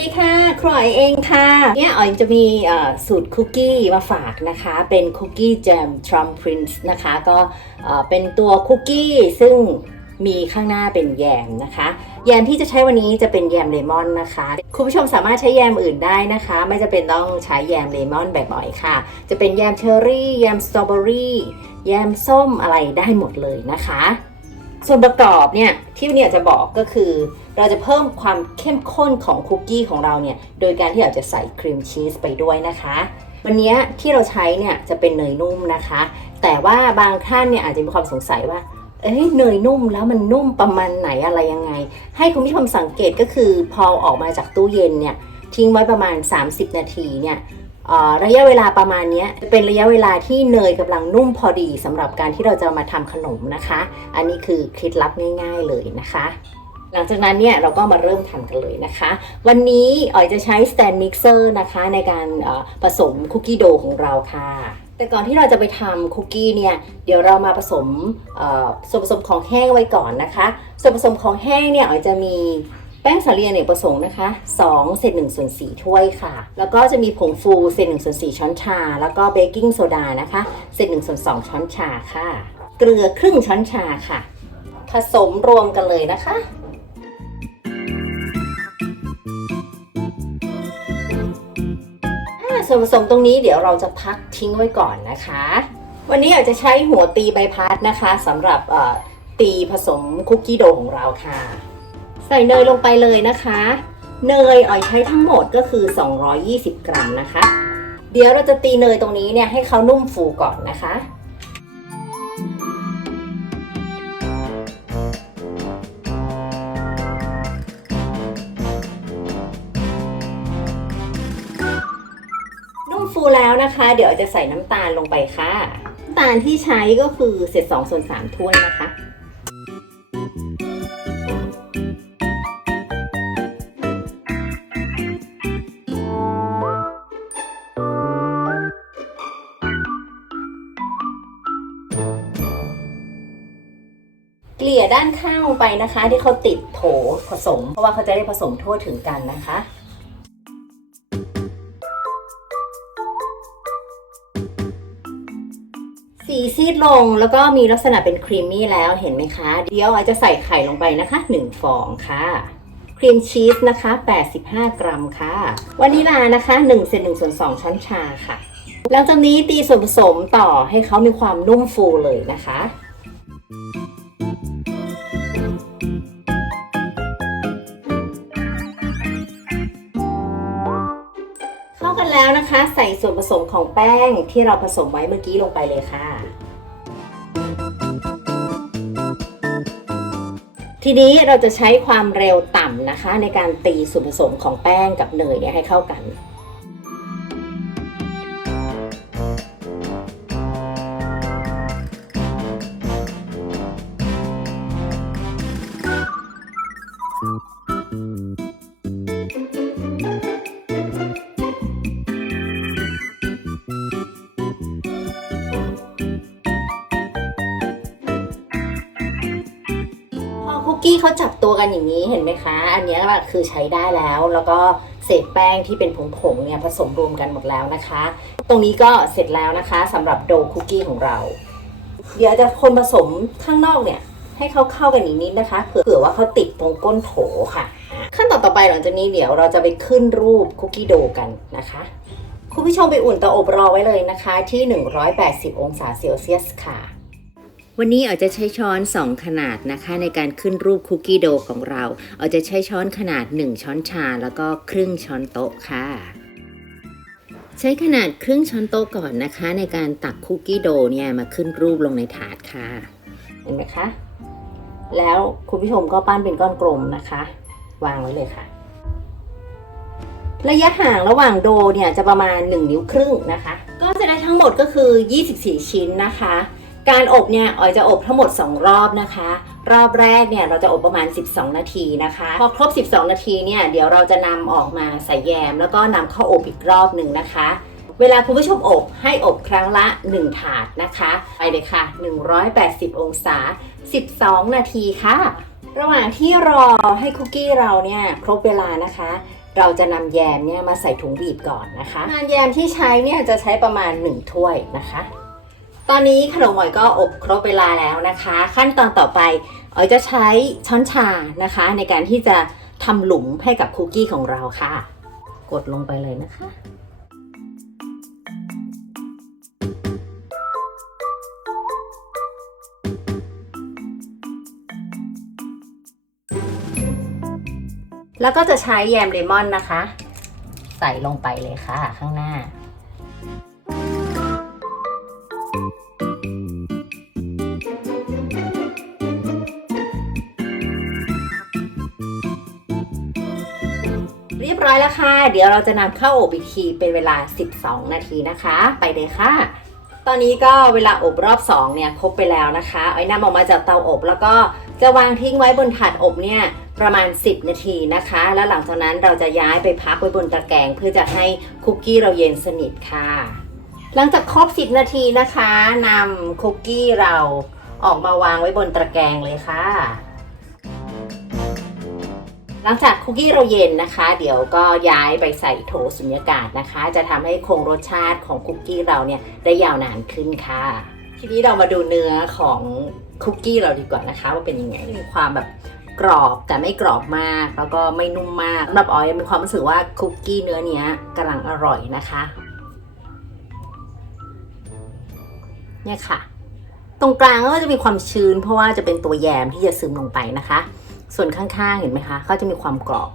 ดีค่ะครอยเองค่ะ เนี่ยอ๋อยจะมีสูตรคุกกี้มาฝากนะคะ เป็นคุกกี้แจมทรัมพรินซ์นะคะ ก็เป็นตัวคุกกี้ซึ่งมีข้างหน้าเป็นแยมนะคะ แยมที่จะใช้วันนี้จะเป็นแยมเลมอนนะคะ คุณผู้ชมสามารถใช้แยมอื่นได้นะคะ ไม่จะเป็นต้องใช้แยมเลมอนแบบอ๋อยค่ะ จะเป็นแยมเชอร์รี่ แยมสตรอเบอรี่ แยมส้มอะไรได้หมดเลยนะคะ ส่วนประกอบเนี่ยที่วันนี้อยจะบอกก็คือ เราจะเพิ่มความเข้มข้นของคุกกี้ของเราเนี่ย โดยการที่เราจะใส่ครีมชีสไปด้วยนะคะ วันนี้ที่เราใช้เนี่ยจะเป็นเนยนุ่มนะคะ แต่ว่าบางท่านเนี่ยอาจจะมีความสงสัยว่า เอ้ยเนยนุ่มแล้วมันนุ่มประมาณไหนอะไรยังไง ให้คุณผู้ชมสังเกตก็คือพอออกมาจากตู้เย็นเนี่ยทิ้งไว้ประมาณ 30 นาทีเนี่ยระยะเวลาประมาณนี้เป็นระยะเวลาที่เนยกำลังนุ่มพอดีสำหรับการที่เราจะมาทำขนมนะคะ อันนี้คือเคล็ดลับง่าย ๆเลยนะคะ หลังจากนั้นเนี่ยเราก็มาเริ่มทำกันเลยนะคะ วันนี้อ๋อยจะใช้ stand mixer นะคะในการผสมคุกกี้โดของเราค่ะ แต่ก่อนที่เราจะไปทำคุกกี้เนี่ยเดี๋ยวเรามาผสมส่วนผสมของแห้งไว้ก่อนนะคะ ส่วนผสมของแห้งเนี่ยอ๋อยจะมีแป้งสาลีอเนกประสงค์นะคะ2เศษ1ส่วน4ถ้วยค่ะ แล้วก็จะมีผงฟูเศษ1ส่วน4ช้อนชา แล้วก็เบกกิ้งโซดานะคะเศษ1ส่วน2ช้อนชาค่ะ เกลือครึ่งช้อนชาค่ะ ผสมรวมกันเลยนะคะ ส่วนผสมตรงนี้เดี๋ยวเราจะพักทิ้งไว้ก่อนนะคะ วันนี้อาจจะใช้หัวตีใบพัดนะคะสำหรับตีผสมคุกกี้โดของเราค่ะ ใส่เนยลงไปเลยนะคะ เนยอ่อยใช้ทั้งหมดก็คือ 220 กรัมนะคะ เดี๋ยวเราจะตีเนยตรงนี้เนี่ยให้เขานุ่มฟูก่อนนะคะ ฟูแล้วนะคะ เดี๋ยวจะใส่น้ำตาลลงไปค่ะน้ำตาลที่ใช้ก็คือเศษ2ส่วน3ถ้วยนะคะเกลี่ยด้านข้างลงไปนะคะ ที่เขาติดโถผสม เพราะว่าเขาจะได้ผสมทั่วถึงกันนะคะ ซีดลงแล้วก็มีลักษณะเป็นครีมมี่แล้วเห็นไหมคะ เดี๋ยวอาจจะใส่ไข่ลงไปนะคะ 1 ฟองค่ะ ครีมชีสนะคะ 85 กรัมค่ะวานิลานะคะ1เศษ1ส่วน2ช้อนชาค่ะ หลังจากนี้ตีส่วนผสมต่อให้เขามีความนุ่มฟูเลยนะคะเข้ากันแล้วนะคะใส่ส่วนผสมของแป้งที่เราผสมไว้เมื่อกี้ลงไปเลยค่ะ ทีนี้เราจะใช้ความเร็วต่ำนะคะ ในการตีส่วนผสมของแป้งกับเนยเนี่ยให้เข้ากัน กกี้เขาจับตัวกันอย่างนี้เห็นไหมคะ อันนี้ก็คือใช้ได้แล้ว แล้วก็เศษแป้งที่เป็นผงๆเนี่ยผสมรวมกันหมดแล้วนะคะ ตรงนี้ก็เสร็จแล้วนะคะสำหรับโดคุกกี้ของเรา เดี๋ยวจะคนผสมข้างนอกเนี่ยให้เขาเข้ากันอีกนิดนะคะเผื่อเผื่อว่าเขาติดตรงก้นโถค่ะ ขั้นตอนต่อไปหลังจากนี้เดี๋ยวเราจะไปขึ้นรูปคุกกี้โดกันนะคะคุณผู้ชมไปอุ่นเตาอบรอไว้เลยนะคะ ที่ 180 องศาเซลเซียสค่ะ วันนี้อาจจะใช้ช้อน 2 ขนาดนะคะในการขึ้นรูปคุกกี้โดของเรา อาจจะใช้ช้อนขนาด 1 ช้อนชา แล้วก็ครึ่งช้อนโต๊ะค่ะ ใช้ขนาดครึ่งช้อนโต๊ะก่อนนะคะ ในการตักคุกกี้โดเนี่ยมาขึ้นรูปลงในถาดค่ะ เห็นไหมคะ แล้วคุณผู้ชมก็ปั้นเป็นก้อนกลมนะคะ วางไว้เลยค่ะ ระยะห่างระหว่างโดเนี่ยจะประมาณ 1 นิ้วครึ่งนะคะ ก็จะได้ทั้งหมดก็คือ 24 ชิ้นนะคะ การอบเนี่ยออยจะอบทั้งหมด 2 รอบนะคะ รอบแรกเนี่ยเราจะอบประมาณ 12 นาทีนะคะ พอครบ 12 นาทีเนี่ยเดี๋ยวเราจะนำออกมาใส่แยม แล้วก็นำเข้าอบอีกรอบหนึ่งนะคะ เวลาคุณผู้ชมอบให้อบครั้งละ 1 ถาดนะคะ ไปเลยค่ะ 180 องศา 12 นาทีค่ะ ระหว่างที่รอให้คุกกี้เราเนี่ยครบเวลานะคะเราจะนำแยมเนี่ยมาใส่ถุงบีบก่อนนะคะงานแยมที่ใช้เนี่ยจะใช้ประมาณ 1 ถ้วยนะคะ ตอนนี้ขนมหอยก็อบครบเวลาแล้วนะคะ ขั้นตอนต่อไปออยจะใช้ช้อนชานะคะ ในการที่จะทำหลุมให้กับคุกกี้ของเราค่ะ กดลงไปเลยนะคะแล้วก็จะใช้แยมเลมอนนะคะ ใส่ลงไปเลยค่ะข้างหน้า ยบร้อยแล้วค่ะ เดี๋ยวเราจะนำเข้าอบอีกทีเป็นเวลา 12 นาทีนะคะ ไปเลยค่ะ ตอนนี้ก็เวลาอบรอบ 2 เนี่ยครบไปแล้วนะคะเอานำออกมาจากเตาอบ แล้วก็จะวางทิ้งไว้บนถาดอบเนี่ยประมาณ 10 นาทีนะคะ แล้วหลังจากนั้นเราจะย้ายไปพักไว้บนตะแกรงเพื่อจะให้คุกกี้เราเย็นสนิทค่ะ หลังจากครบ 10 นาทีนะคะนำคุกกี้เราออกมาวางไว้บนตะแกรงเลยค่ะ หลังจากคุกกี้เราเย็นนะคะ เดี๋ยวก็ย้ายไปใส่โถสุญญากาศนะคะ จะทำให้คงรสชาติของคุกกี้เราเนี่ยได้ยาวนานขึ้นค่ะ ทีนี้เรามาดูเนื้อของคุกกี้เราดีกว่านะคะ ว่าเป็นยังไงมีความแบบกรอบแต่ไม่กรอบมากแล้วก็ไม่นุ่มมากสำหรับออยมีความรู้สึกว่าคุกกี้เนื้อเนี้ยกำลังอร่อยนะคะ เนี่ยค่ะ ตรงกลางก็จะมีความชื้น เพราะว่าจะเป็นตัวแยมที่จะซึมลงไปนะคะ ส่วนข้างๆเห็นไหมคะเขาจะมีความกรอบ